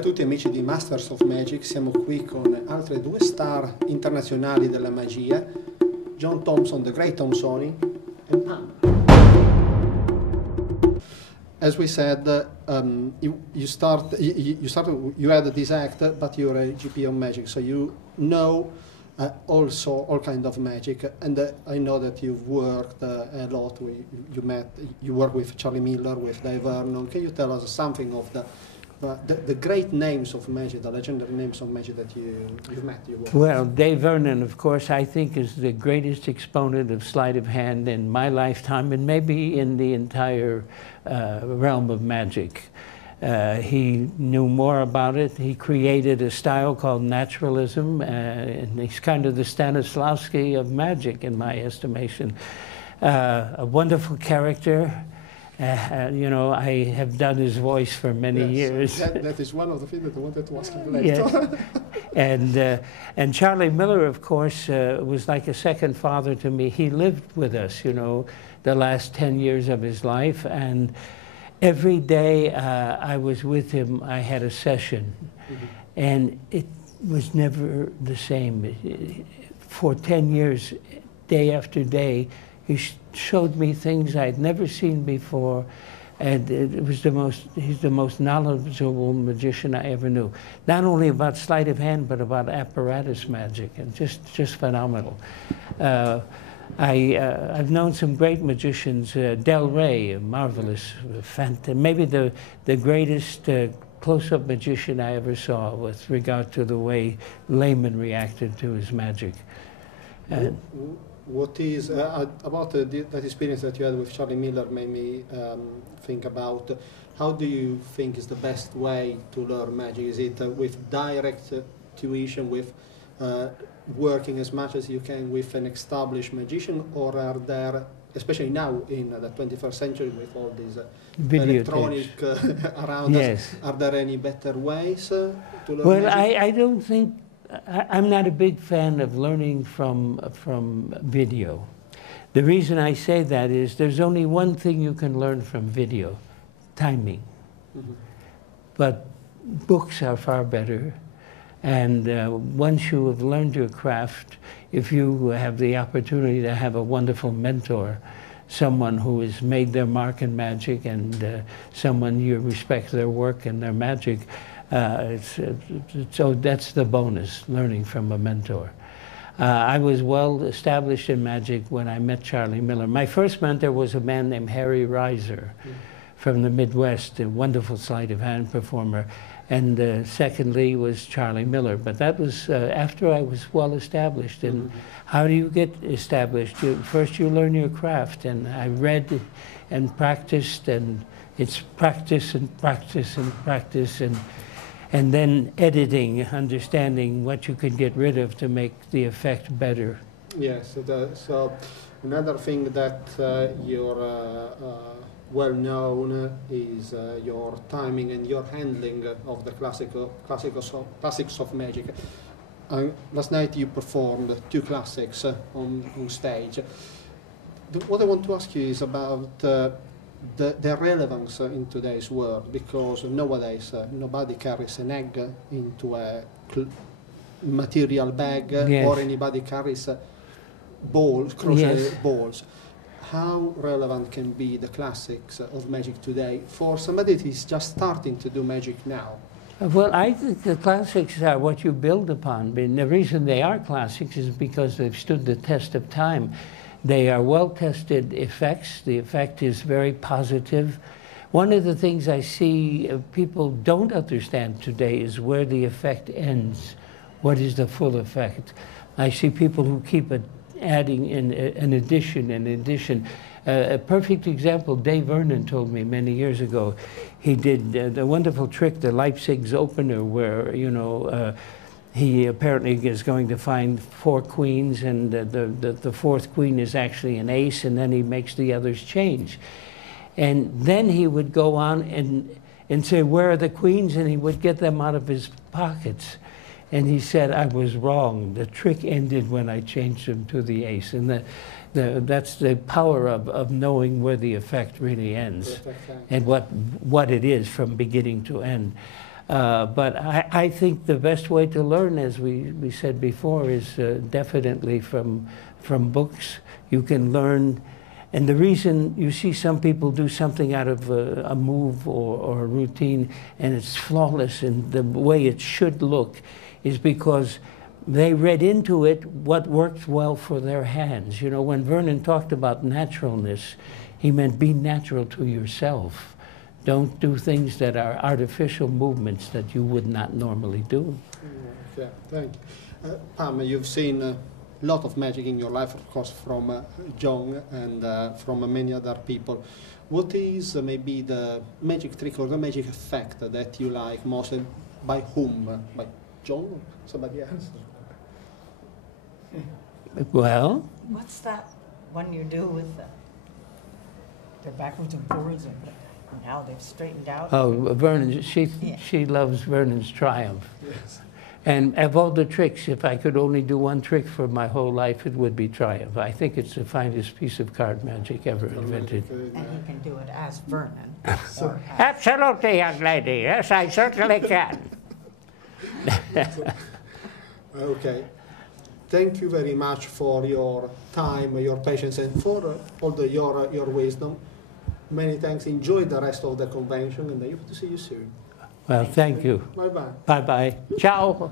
Salve a tutti amici di Masters of Magic, siamo qui con altre due star internazionali della magia, John Thompson, the great Tomsoni, and Pam. As we said, you had this act, but you're a GP of magic, so you know also all kind of magic, and I know that you've worked a lot. You work with Charlie Miller, with Dave Vernon. Can you tell us something of the great names of magic, the legendary names of magic that you've met? Well, Dave Vernon, of course, I think is the greatest exponent of sleight of hand in my lifetime, and maybe in the entire realm of magic. He knew more about it. He created a style called naturalism, and he's kind of the Stanislavski of magic, in my estimation. A wonderful character. You know, I have done his voice for many years. That is one of the things that I wanted to ask you later. Yes. And Charlie Miller, of course, was like a second father to me. He lived with us, you know, the last 10 years of his life, and every day I was with him, I had a session, and it was never the same. For 10 years, day after day, he showed me things I'd never seen before, and it was he's the most knowledgeable magician I ever knew. Not only about sleight of hand, but about apparatus magic, and just phenomenal. I've known some great magicians. Del Rey, a marvelous, maybe the greatest close-up magician I ever saw with regard to the way laymen reacted to his magic. What is about that experience that you had with Charlie Miller made me think about how do you think is the best way to learn magic? Is it with direct tuition, with working as much as you can with an established magician, or are there, especially now in the 21st century with all these electronic around us, are there any better ways to learn Well, magic? I don't think, I'm not a big fan of learning from video. The reason I say that is there's only one thing you can learn from video: timing. But books are far better. And once you have learned your craft, if you have the opportunity to have a wonderful mentor, someone who has made their mark in magic, and someone you respect their work and their magic, so that's the bonus, learning from a mentor. I was well established in magic when I met Charlie Miller. My first mentor was a man named Harry Reiser from the Midwest, a wonderful sleight of hand performer. And secondly was Charlie Miller. But that was after I was well established. And how do you get established? First you learn your craft. And I read and practiced, and it's practice and practice and practice, and then editing, understanding what you could get rid of to make the effect better. Yes, so another thing that you're well known is your timing and your handling of the classics of magic. Last night you performed 2 classics on stage. What I want to ask you is about the relevance in today's world, because nowadays nobody carries an egg into a material bag, or anybody carries balls, crochet balls. How relevant can be the classics of magic today for somebody that is just starting to do magic now? Well, I think the classics are what you build upon. And the reason they are classics is because they've stood the test of time. They are well-tested effects. The effect is very positive. One of the things I see people don't understand today is where the effect ends. What is the full effect? I see people who keep adding in an addition. A perfect example, Dave Vernon told me many years ago. He did the wonderful trick, the Leipzig's opener, where, you know, he apparently is going to find 4 queens, and the 4th queen is actually an ace, and then he makes the others change. And then he would go on and say, where are the queens? And he would get them out of his pockets. And he said, I was wrong. The trick ended when I changed them to the ace. And that's the power of knowing where the effect really ends and what it is from beginning to end. But I think the best way to learn, as we said before, is definitely from books. You can learn, and the reason you see some people do something out of a move or a routine, and it's flawless in the way it should look, is because they read into it what worked well for their hands. You know, when Vernon talked about naturalness, he meant be natural to yourself. Don't do things that are artificial movements that you would not normally do. Okay, thank you. Pam, you've seen a lot of magic in your life, of course, from John and from many other people. What is maybe the magic trick or the magic effect that you like most? And by whom? By John or somebody else? Well? What's that one you do with the backwards and forwards and now they've straightened out? Oh, Vernon, she loves Vernon's Triumph. Yes. And of all the tricks, if I could only do one trick for my whole life, it would be Triumph. I think it's the finest piece of card magic ever invented. And he can do it as Vernon. Absolutely, young lady. Yes, I certainly can. Okay. Thank you very much for your time, your patience, and for all your wisdom. Many thanks. Enjoy the rest of the convention, and I hope to see you soon. Well, thank you. Bye-bye. Bye-bye. Ciao.